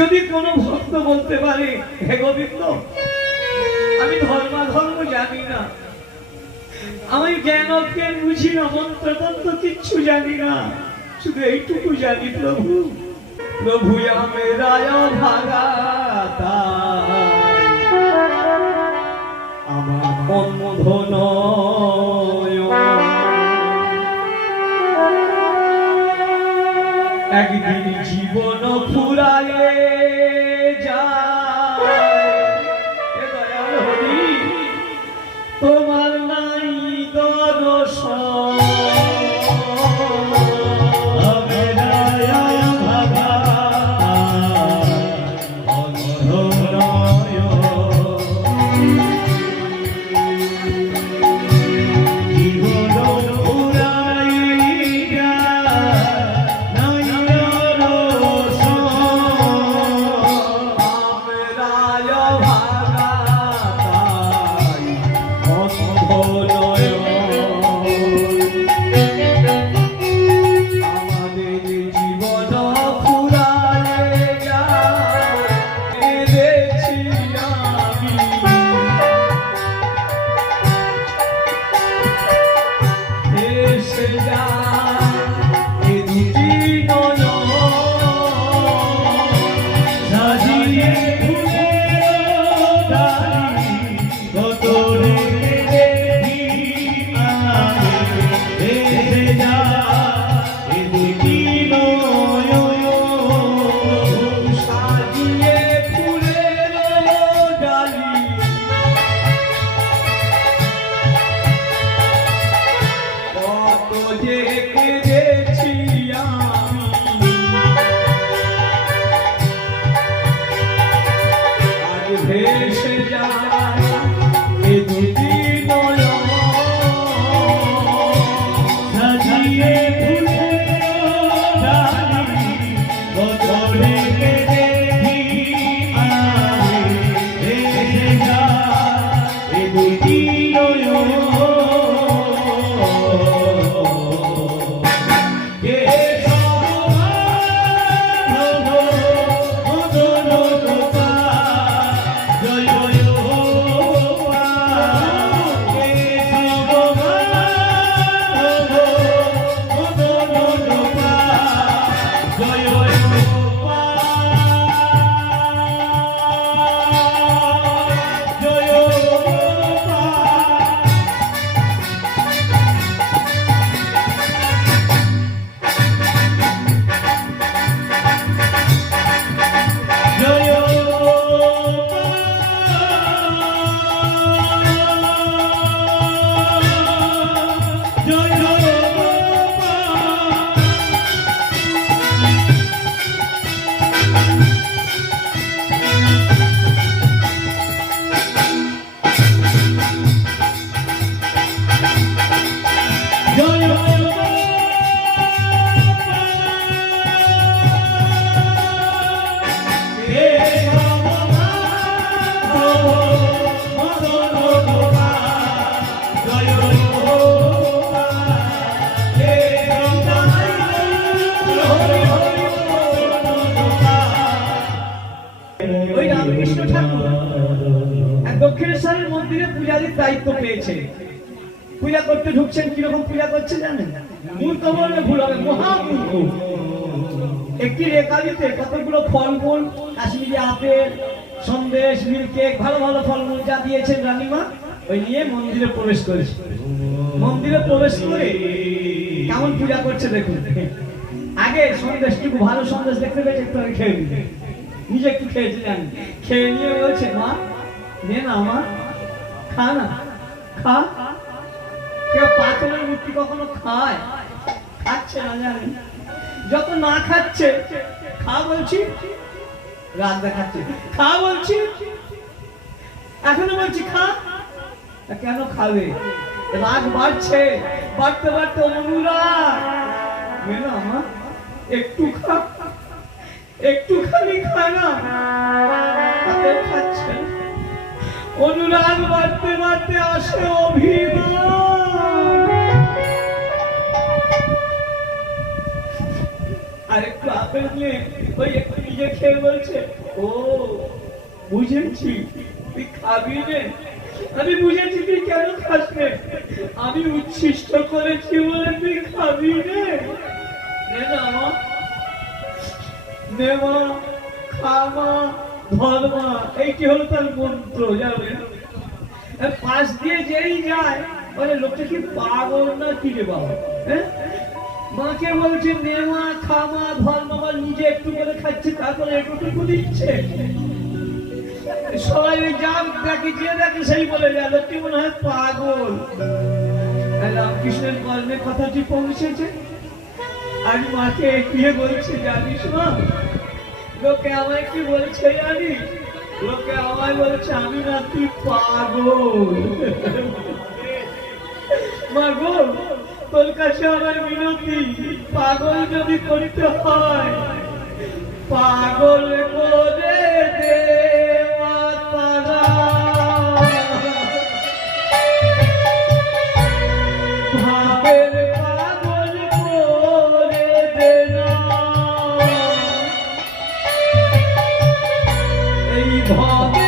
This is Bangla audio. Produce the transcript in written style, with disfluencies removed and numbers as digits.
যদি কোনো ভক্ত বলতে পারে হে গোবিন্দ আমি ধর্ম জানি না, আমি জ্ঞান অজ্ঞান বুঝি না, মন্ত্রতন্ত্র কিচ্ছু জানি না, শুধু এইটুকু জানি প্রভু প্রভু মেরায় ভাগাতা আমার মন একদিন জীবন ফুরায়ে তোমার নাই দর্শন দক্ষিণেশ্বরের মন্দিরে পূজারীর দায়িত্ব পেয়েছে। পূজা করতে ঢুকছেন, কিরকম পূজা করছে জানেন? মূর্খ বললে ভুল হবে, মহামূর্খ। একটি রেকালিতে কতগুলো ফলমূল, কাশ্মীরি আপেল, সন্দেশ, মিল্কেক, ভালো ভালো ফলমূল যা দিয়েছেন রানীমা, ওই নিয়ে মন্দিরে প্রবেশ করেছে। মন্দিরে প্রবেশ করে কেমন পূজা করছে দেখুন। আগে সন্দেশটুকু, ভালো সন্দেশ দেখতে পেয়েছে, একটু আগে খেয়ে নিয়ে নিজে একটু খেয়েছে জানি, খেয়ে নিয়ে বলছে মা নে না মা, খা না, খা। কেউ পাথরের মূর্তি কখনো খায়? খাচ্ছে না জানেন। যত না খাচ্ছে, খা বলছি, রাগ দেখাচ্ছে, খা বলছি, এখনো বলছি খা। কেন খাবে? রাগ বাড়ছে, বাড়তে বাড়তে অনুরাগ। মেনো আমার একটু খা, একটুখানি খা না, খাচ্ছে। অনুরাগ বাড়তে বাড়তে আসে অভিমান। আর একটু আপেল নিয়ে ওই একটু নিজে খেয়ে বলছে, ও বুঝেছি তুই খাবি রে, আমি বুঝেছি তুই কেন খাস রে, আমি উচ্ছিষ্ট করেছি বলে তুই খাবি রে, নে না মা, নে মা, খা মা, ধর মা। এইটি হলো তার মন্ত্র, জানেন। পাশ দিয়ে যেই যায় বলে লোকটা কি পাগল না কি রে বাবা, হ্যাঁ? মাকে বলছে নে মা, খা মা, ধর মা, নিজে একটু করে খাচ্ছে, তারপরে একটু দিচ্ছে। সবাই ওই যান দেখে, যে দেখে সেই বলে যায় লোকটি মনে হয় পাগল। রামকৃষ্ণের কর্মে কথাটি পৌঁছেছে। আমি মাকে গিয়ে বলছি, জানিস মা, লোকে আমায় কি বলছে জানিস? লোকে আমায় বলছে আমি নাকি পাগল। মা গো, তোর কাছে আমার মিনতি, পাগল যদি করতে হয়, পাগল করে দে মা তারা, ভাবের পাগল করে দে না, এই ভাব